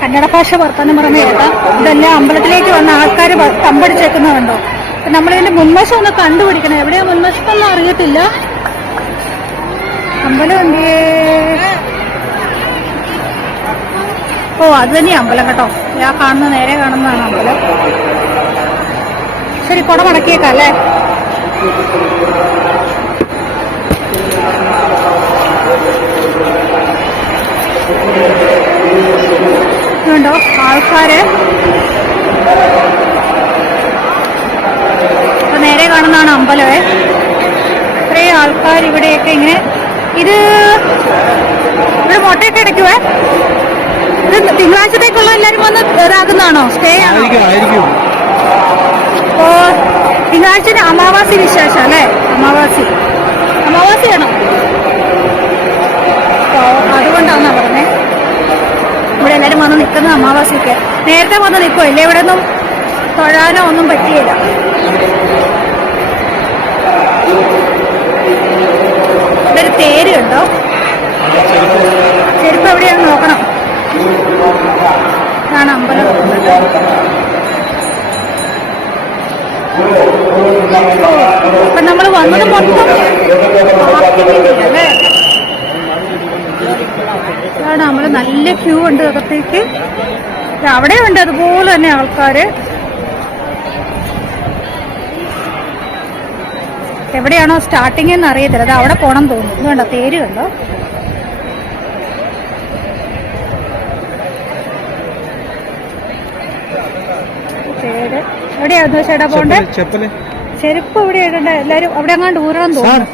കന്നഡ ഭാഷ വർത്താനം പറഞ്ഞ കേട്ടാ ഇതെല്ലാം അമ്പലത്തിലേക്ക് വന്ന ആൾക്കാർ തമ്പടിച്ചേക്കുന്നതുണ്ടോ. നമ്മളിതിന്റെ മുൻവശം ഒന്ന് കണ്ടുപിടിക്കണം. എവിടെയാ മുൻവശത്തൊന്നും അറിയത്തില്ല. അമ്പലം എന്തിയേ? ഓ അത് തന്നെയാ അമ്പലം കേട്ടോ. ആ കാണുന്ന നേരെ കാണുന്നതാണ് അമ്പലം. ശരി, കുട മടക്കിയേക്കാം അല്ലേ? ണ്ടോ ആൾക്കാര് അപ്പൊ നേരെ കാണുന്നതാണ് അമ്പലമേ. ഇത്രയും ആൾക്കാർ ഇവിടെയൊക്കെ ഇങ്ങനെ ഇത് മുട്ടയൊക്കെ അടയ്ക്കുവേ. ഇത് തിങ്കളാഴ്ചത്തേക്കുള്ള എല്ലാരും വന്ന് ഇതാകുന്നതാണോ? സ്റ്റേ ആണോ? ഓ തിങ്കളാഴ്ച അമാവാസി വിശേഷം അല്ലേ? അമാവാസിയാണോ? ഓ അതുകൊണ്ടാണെന്നാ പറഞ്ഞേ. ഇവിടെ എല്ലാവരും വന്ന് നിൽക്കുന്നത് അമാവാസിക്ക്. നേരത്തെ വന്ന് നിൽക്കുമോ? ഇല്ല ഇവിടെ ഒന്നും തൊഴാനോ ഒന്നും പറ്റിയില്ല. ഇവിടെ ഒരു തേര് കണ്ടോ? ചെരുപ്പ് എവിടെയാണെന്ന് നോക്കണം. ഇതാണ് അമ്പലം. അപ്പൊ നമ്മൾ വന്നത് മൊത്തം അല്ലേ? ഇതാണ് നമ്മള് നല്ല ക്യൂ ഉണ്ട് അകത്തേക്ക്. അവിടെ ഉണ്ട് അതുപോലെ തന്നെ ആൾക്കാര്. എവിടെയാണോ സ്റ്റാർട്ടിങ് എന്ന് അറിയത്തില്ല. അത് അവിടെ പോണം തോന്നുന്നു. ഇത് കണ്ടോ തേര് കണ്ടോ? തേര് എവിടെയായിരുന്നു ചേട്ടാ പോണ്ടേ? ചെരുപ്പ് ഇവിടെ ഇടണ്ട. എല്ലാരും അവിടെ അങ്ങാണ്ട് ഊരാൻ തോന്നുന്നു.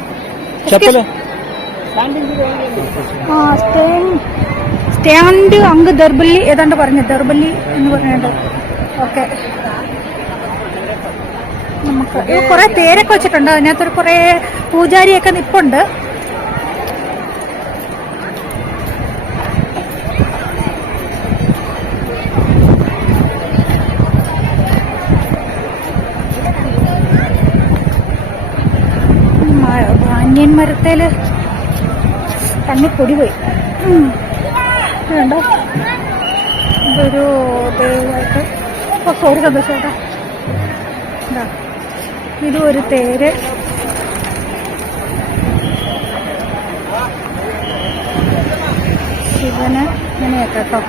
സ്റ്റാൻഡ് അങ്ങ് ദർബല്ലി ഏതാണ്ട് പറഞ്ഞു. ദർബല്ലി എന്ന് പറഞ്ഞിട്ട്. ഓക്കെ, നമുക്ക് കുറെ പേരൊക്കെ വെച്ചിട്ടുണ്ട്. അതിനകത്തൊരു കുറെ പൂജാരിയൊക്കെ നിപ്പുണ്ട്. ബാന്യൻ മരത്തേല് തന്നെ പൊടി പോയി. വേണ്ടോ ഇതൊരു ദൈവമായിട്ട്. സോറി സന്തോഷേട്ടാ. ഇതും ഒരു തേര്. ശിവന് ഇങ്ങനെയൊക്കെ കേട്ടോ.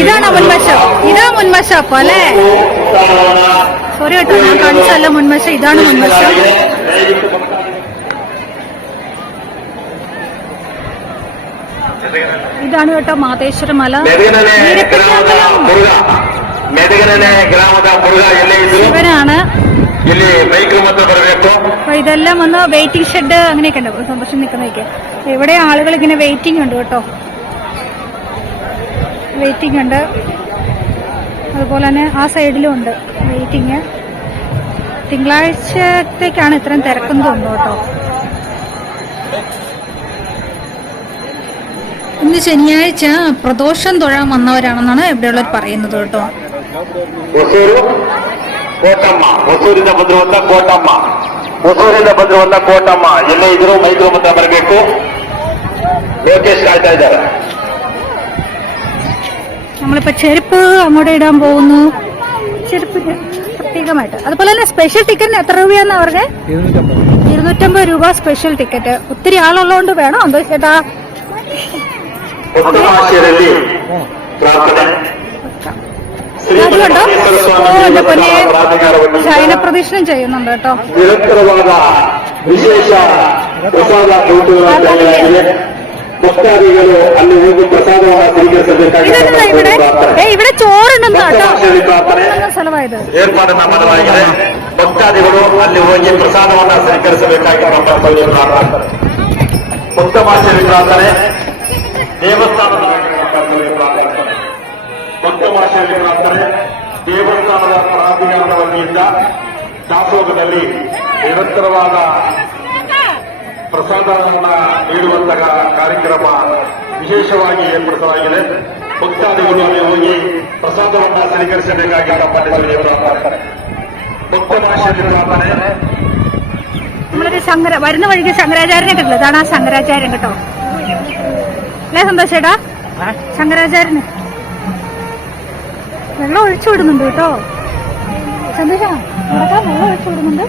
ഇതാണോ മുൻവശം? ഇതാ മുൻവശം അപ്പൊ അല്ലേ? സോറി കേട്ടോ, ഞാൻ കാണിച്ചല്ല മുൻവശം. ഇതാണ് മുൻവശം. ഇതാണ് കേട്ടോ മാതേശ്വര മല. ശിവനാണ്. അപ്പൊ ഇതെല്ലാം വന്ന് വെയിറ്റിംഗ് ഷെഡ് അങ്ങനെയൊക്കെ ഉണ്ട്. സന്തോഷം നിൽക്കുന്നതൊക്കെ ഇവിടെ ആളുകൾ ഇങ്ങനെ വെയിറ്റിംഗ് ഉണ്ട് കേട്ടോ. വെയിറ്റിംഗ് ഉണ്ട്. അതുപോലെ തന്നെ ആ സൈഡിലും ഉണ്ട് വെയിറ്റിംഗ്. തിങ്കളാഴ്ചത്തേക്കാണ് ഇത്രയും തിരക്കുന്നതുണ്ട് കേട്ടോ. ഇന്ന് ശനിയാഴ്ച പ്രദോഷം തൊഴാൻ വന്നവരാണെന്നാണ് ഇവിടെയുള്ളവർ പറയുന്നത് കേട്ടോ. ಹೊಸೂರಿಂದ ಬಂದಿರುವಂತ ಕೋಟಮ್ಮ ಎಲ್ಲೇ ಇದ್ರು ಮೈಕ್ರೋ ಅಂತ ಬರಬೇಕು. ಲೋಕೇಶ್ ಕಾಯ್ತಾ ಇದ್ದಾರೆ. നമ്മളിപ്പോ ചെരുപ്പ് അങ്ങോട്ട് ഇടാൻ പോകുന്നു. ചെരുപ്പിന് പ്രത്യേകമായിട്ട്. അതുപോലെ തന്നെ സ്പെഷ്യൽ ടിക്കറ്റിന് എത്ര രൂപയാന്ന് അവരുടെ? 250 രൂപ സ്പെഷ്യൽ ടിക്കറ്റ്. ഒത്തിരി ആളുള്ളതുകൊണ്ട് വേണം എന്തോ ചേട്ടാ. അതുകൊണ്ടോ എന്റെ പൊന്നെ ശയന പ്രദക്ഷിണം ചെയ്യുന്നുണ്ട് കേട്ടോ. ഇവിടെ ചോറുണ്ടെന്ന് കേട്ടോ. സ്ഥലമായത് ಏರ್ಪಾಡನ್ನ ಮಾಡಲಾಗಿದೆ. ಭಕ್ತಾದಿಗಳು ಅಲ್ಲಿ ಹೋಗಿ ಪ್ರಸಾದವನ್ನು ಸ್ವೀಕರಿಸಬೇಕಾಗಿ ನಮ್ಮ ಪ್ರಾರ್ಥನೆ. ಮುಕ್ತಮಾಚರಿ ಪ್ರಾರ್ಥನೆ ದೇವಸ್ಥಾನದ ಭಕ್ತಮಾಚರಿ ಪ್ರಾರ್ಥನೆ ದೇವಸ್ಥಾನದ ಪ್ರಾಧಿಕಾರದ ವತಿಯಿಂದ ದಾಸೋಹದಲ್ಲಿ ನಿರಂತರವಾದ ಪ್ರಸಾದವನ್ನು ನೀಡುವಂತಹ ಕಾರ್ಯಕ್ರಮ ವಿಶೇಷವಾಗಿ ಏರ್ಪಡಿಸಲಾಗಿದೆ. ಭಕ್ತಾದಿಗಳು ಅಲ್ಲಿ ಹೋಗಿ ಪ್ರಸಾದವನ್ನು ಸ್ವೀಕರಿಸಬೇಕಾಗಿ ತಮ್ಮಲ್ಲಿ ಪ್ರಾರ್ಥನೆ. ಭಕ್ತಮಾಚರಿ ಪ್ರಾರ್ಥನೆ നമ്മളൊരു വരുന്ന വഴിക്ക് ശങ്കരാചാര്യനെ കിട്ടില്ല. ഇതാണ് ആ ശങ്കരാചാര്യൻ കേട്ടോ. അല്ലേ സന്തോഷേടാ? ശങ്കരാചാര്യന് വെള്ളം ഒഴിച്ചു വിടുന്നുണ്ട് കേട്ടോ. സന്തോഷ നടക്കാൻ വെള്ളം ഒഴിച്ചു വിടുന്നുണ്ട്.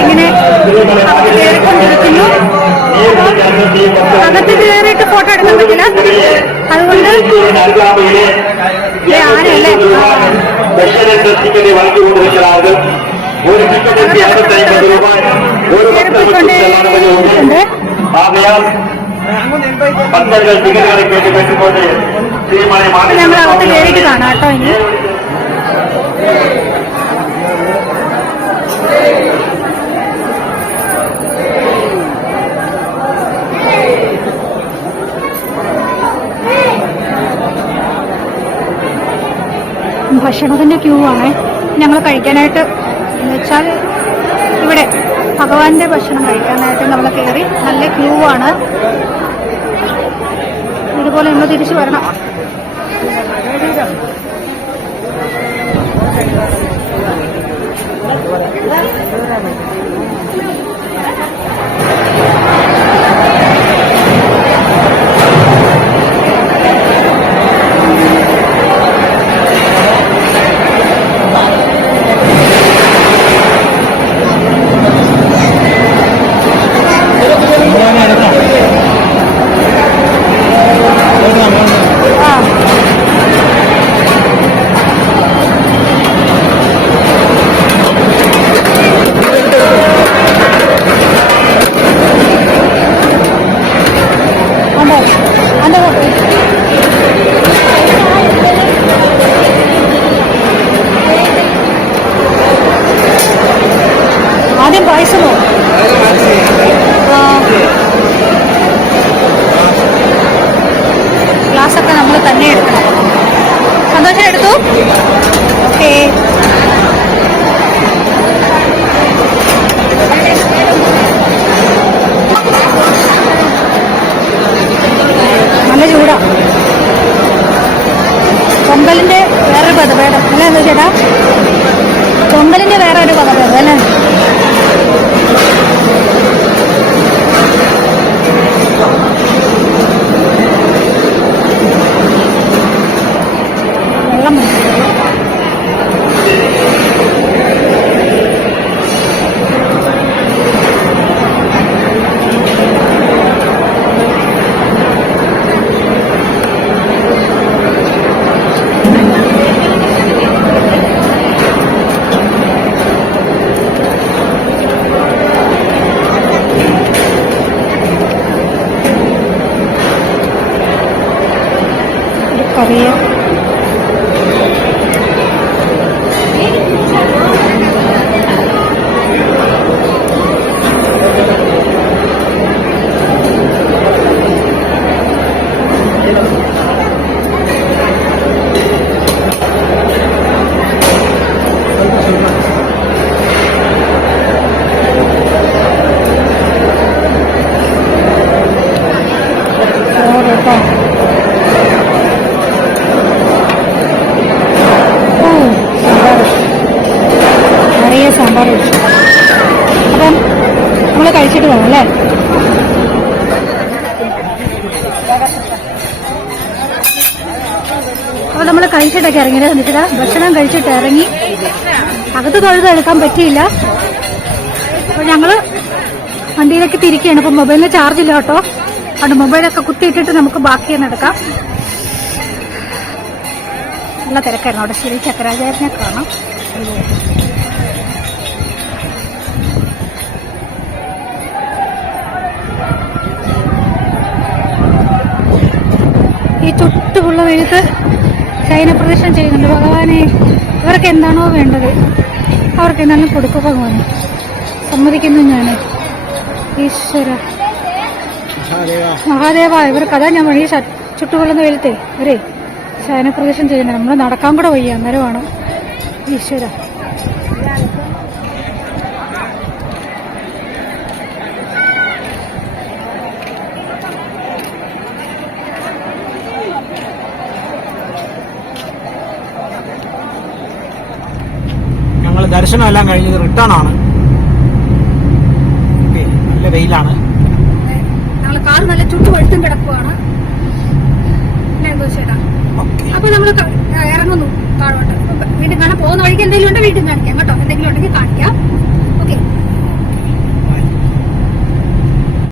ഇങ്ങനെ അകത്ത് കയറിക്കൊണ്ടിരിക്കുന്നു. അകത്ത് കയറിയിട്ട് ഫോട്ടോ എടുക്കാൻ പറ്റില്ല. അതുകൊണ്ട് ആനയല്ലേ കയറിപ്പോയിക്കൊണ്ടേയിട്ടുണ്ട്. ഞങ്ങൾ അകത്ത് കയറിയിട്ട് കാണാം കേട്ടോ. ഇനി ഭക്ഷണത്തിന്റെ ക്യൂ ആണ് ഞങ്ങൾ കഴിക്കാനായിട്ട്. എന്ന് വെച്ചാൽ ഇവിടെ ഭഗവാന്റെ ഭക്ഷണം കഴിക്കാനായിട്ട് നമ്മൾ കയറി. നല്ല ക്യൂ ആണ്. ഇതുപോലെ നമ്മൾ തിരിച്ചു വരണം. ആദ്യം പായസമോ? ഗ്ലാസ്സൊക്കെ നമ്മൾ തന്നെ എടുക്കണം. സന്തോഷം എടുത്തു. ഓക്കേ. നല്ല ചൂടാ. പൊങ്കലിന്റെ വേറൊരു പദഭേദം അല്ലേ എന്താ ചേട്ടാ? പൊങ്കലിന്റെ വേറെ ഒരു പദഭേദം അല്ലേ? വെള്ളം കറിയ സാമ്പാർ ഒഴിച്ചു. അപ്പം നമ്മൾ കഴിച്ചിട്ട് പോകാം അല്ലേ? അപ്പോൾ നമ്മൾ കഴിച്ചിട്ടൊക്കെ ഇറങ്ങിയത് എന്നിട്ട് ഭക്ഷണം കഴിച്ചിട്ട് ഇറങ്ങി. അകത്ത് തൊഴുതെടുക്കാൻ പറ്റിയില്ല. അപ്പോൾ ഞങ്ങൾ വണ്ടിയിലേക്ക് തിരിക്കുകയാണ്. അപ്പോൾ മൊബൈലിന് ചാർജ് ഇല്ല കേട്ടോ. അതുകൊണ്ട് മൊബൈലൊക്കെ കുത്തിയിട്ടിട്ട് നമുക്ക് ബാക്കി തന്നെ എടുക്കാം. നല്ല തിരക്കായിരുന്നു അവിടെ. ശരി, ചക്രാചാര്യനെ കാണാം. ഈ ചുട്ടുപുള്ള വെഴുത്ത് ശയനപ്രദക്ഷിണം ചെയ്യുന്നുണ്ട്. ഭഗവാനെ, ഇവർക്ക് എന്താണോ വേണ്ടത് അവർക്ക് എന്തായാലും കൊടുക്കുക ഭഗവാനെ. സമ്മതിക്കുന്നു ഞാൻ. ഈശ്വര മഹാദേവ, ഇവർക്ക് അതാ ഞാൻ ഈ ചുട്ടുപൊള്ളുന്ന വെഴുത്തേ ഇവരെ ശയനപ്രദക്ഷിണം ചെയ്യുന്നത്. നമ്മൾ നടക്കാൻ കൂടെ വയ്യ, അന്നേരമാണ്. ഈശ്വര, ദർശനം എല്ലാം കഴിഞ്ഞ് റിട്ടേൺ ആണ്. നല്ല വെയിലാണ്. ഞങ്ങള് കാർ നല്ല ചുട്ടുപഴുത്തും കിടക്കുവാണ്. ചേട്ടാ അപ്പൊ നമ്മള് ഇറങ്ങുന്നു താഴോട്ട്. വീണ്ടും കാണാൻ പോകുന്ന വഴിക്ക് എന്തെങ്കിലും ഉണ്ട് വീണ്ടും കാണിക്കാം കേട്ടോ. എന്തെങ്കിലും ഉണ്ടെങ്കിൽ കാണിക്കാം.